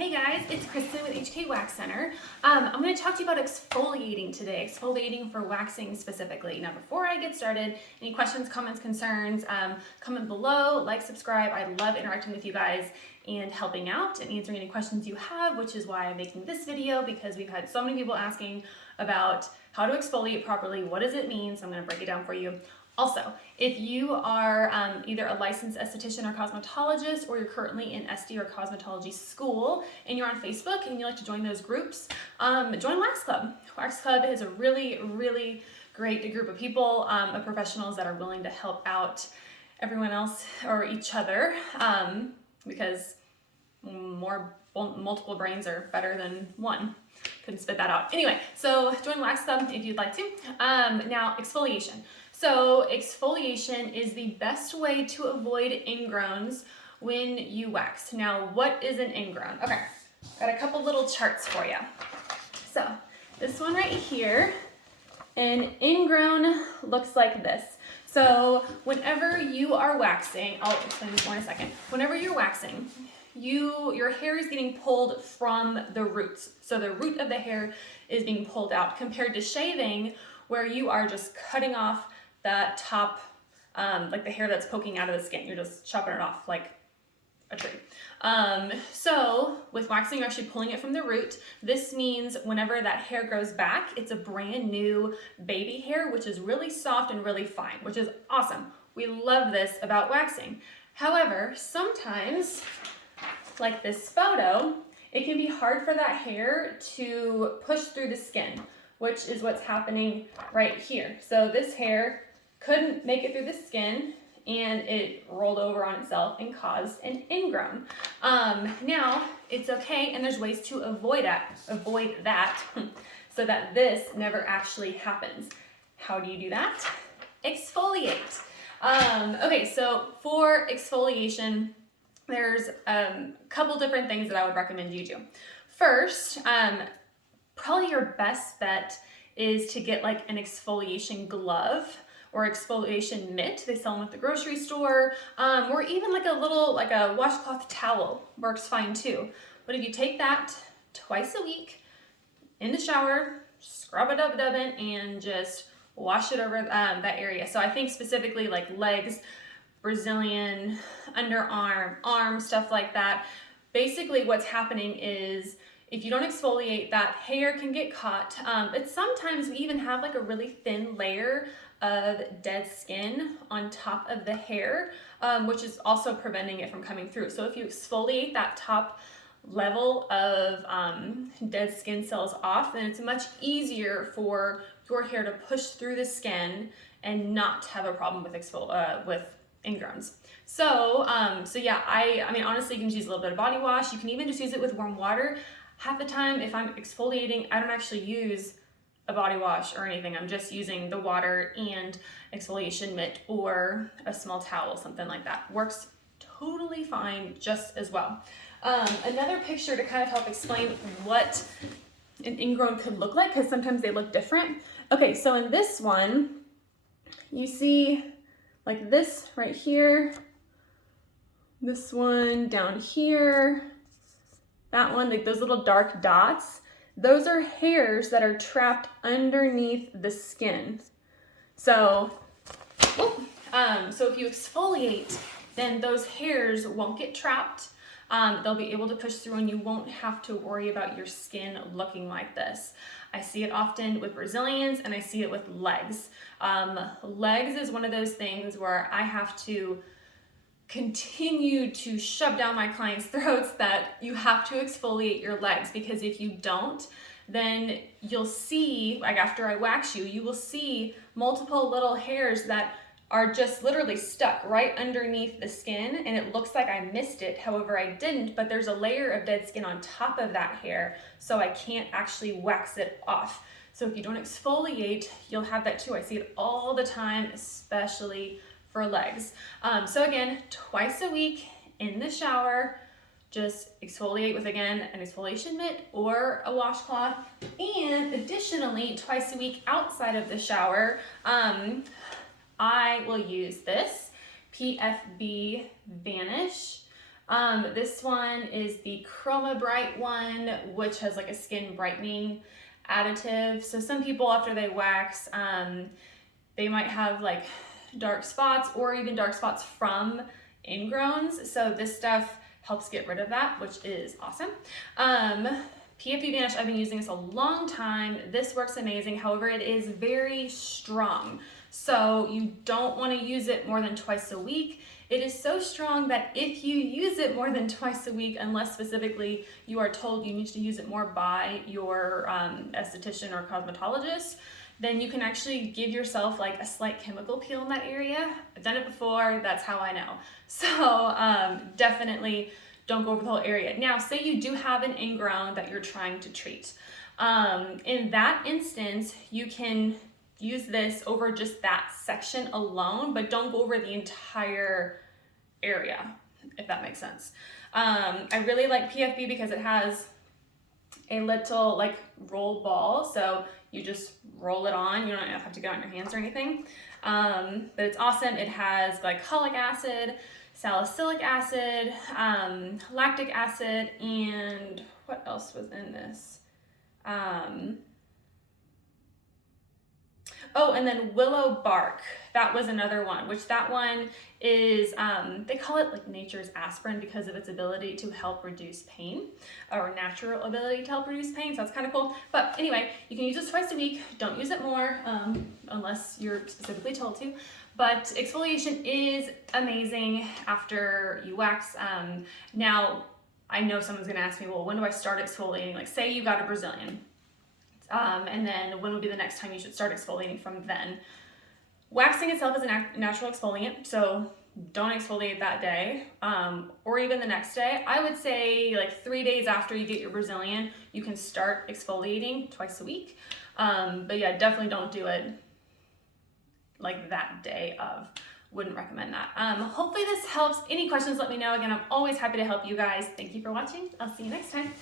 Hey guys, it's Kristen with HK Wax Center. I'm going to talk to you about exfoliating today, exfoliating for waxing specifically. Now before I get started, any questions, comments, concerns, comment below, like, subscribe. I love interacting with you guys and helping out and answering any questions you have, which is why I'm making this video, because we've had so many people asking about how to exfoliate properly, what does it mean, so I'm going to break it down for you. Also, if you are either a licensed esthetician or cosmetologist, or you're currently in SD or cosmetology school and you're on Facebook and you like to join those groups, join Wax Club. Wax Club is a really great group of people, of professionals that are willing to help out everyone else or each other, because multiple brains are better than one. Couldn't spit that out. Anyway, so join Wax Club if you'd like to. Now, exfoliation. So exfoliation is the best way to avoid ingrowns when you wax. Now, what is an ingrown? Okay, got a couple little charts for you. So this one right here, an ingrown looks like this. So whenever you are waxing, I'll explain this more in a second. Whenever you're waxing, your hair is getting pulled from the roots. So the root of the hair is being pulled out, compared to shaving, where you are just cutting off that top, like the hair that's poking out of the skin. You're just chopping it off like a tree. So with waxing, you're actually pulling it from the root. This means whenever that hair grows back, it's a brand new baby hair, which is really soft and really fine, which is awesome. We love this about waxing. However, sometimes, like this photo, it can be hard for that hair to push through the skin, which is what's happening right here. So this hair couldn't make it through the skin and it rolled over on itself and caused an ingrown. Now it's okay, and there's ways to avoid that so that this never actually happens. How do you do that? Exfoliate. Okay, so for exfoliation, there's a couple different things that I would recommend you do. First, probably your best bet is to get like an exfoliation glove or exfoliation mitt. They sell them at the grocery store, or even like a washcloth towel works fine too. But if you take that twice a week in the shower, scrub it up, and just wash it over that area. So I think specifically like legs, Brazilian, underarm, arm, stuff like that. Basically what's happening is, if you don't exfoliate, that hair can get caught. But sometimes we even have like a really thin layer of dead skin on top of the hair, which is also preventing it from coming through. So if you exfoliate that top level of dead skin cells off, then it's much easier for your hair to push through the skin and not have a problem with ingrowns. So yeah, I mean, honestly, you can just use a little bit of body wash. You can even just use it with warm water. Half the time, if I'm exfoliating, I don't actually use a body wash or anything. I'm just using the water and exfoliation mitt or a small towel, something like that. Works totally fine just as well. Another picture to kind of help explain what an ingrown could look like, because sometimes they look different. Okay, so in this one, you see like this right here, this one down here, that one, like those little dark dots, those are hairs that are trapped underneath the skin. So, so if you exfoliate, then those hairs won't get trapped. They'll be able to push through, and you won't have to worry about your skin looking like this. I see it often with Brazilians, and I see it with legs. Legs is one of those things where I have to continue to shove down my clients' throats that you have to exfoliate your legs, because if you don't, then you'll see, like after I wax you, you will see multiple little hairs that are just literally stuck right underneath the skin, and it looks like I missed it. However, I didn't, but there's a layer of dead skin on top of that hair, so I can't actually wax it off. So if you don't exfoliate, you'll have that too. I see it all the time, especially for legs. So again, twice a week in the shower, just exfoliate with, again, an exfoliation mitt or a washcloth. And additionally, twice a week outside of the shower, I will use this PFB Vanish This one is the Chroma Bright one, which has like a skin brightening additive. So some people after they wax, they might have like dark spots or even dark spots from ingrowns. So this stuff helps get rid of that, which is awesome. PFB Vanish, I've been using this a long time. This works amazing. However, it is very strong. So you don't want to use it more than twice a week. It is so strong that if you use it more than twice a week, unless specifically you are told you need to use it more by your esthetician or cosmetologist, then you can actually give yourself like a slight chemical peel in that area. I've done it before, that's how I know. So definitely don't go over the whole area. Now, say you do have an ingrown that you're trying to treat. In that instance, you can use this over just that section alone, but don't go over the entire area, if that makes sense. I really like PFB because it has a little like roll ball, so you just roll it on. You don't have to get on your hands or anything. But it's awesome. It has glycolic acid, salicylic acid, lactic acid, and what else was in this? Oh, and then willow bark. That was another one, which that one is, they call it like nature's aspirin because of its ability to help reduce pain, or natural ability to help reduce pain. So that's kind of cool. But anyway, you can use this twice a week. Don't use it more unless you're specifically told to. But exfoliation is amazing after you wax. Now, I know someone's gonna ask me, well, when do I start exfoliating? Like say you got a Brazilian. And then when would be the next time you should start exfoliating from then? Waxing itself is a natural exfoliant, so don't exfoliate that day or even the next day. I would say like 3 days after you get your Brazilian, you can start exfoliating twice a week. But yeah, definitely don't do it like that day of. Wouldn't recommend that. Hopefully this helps. Any questions, let me know. Again, I'm always happy to help you guys. Thank you for watching. I'll see you next time.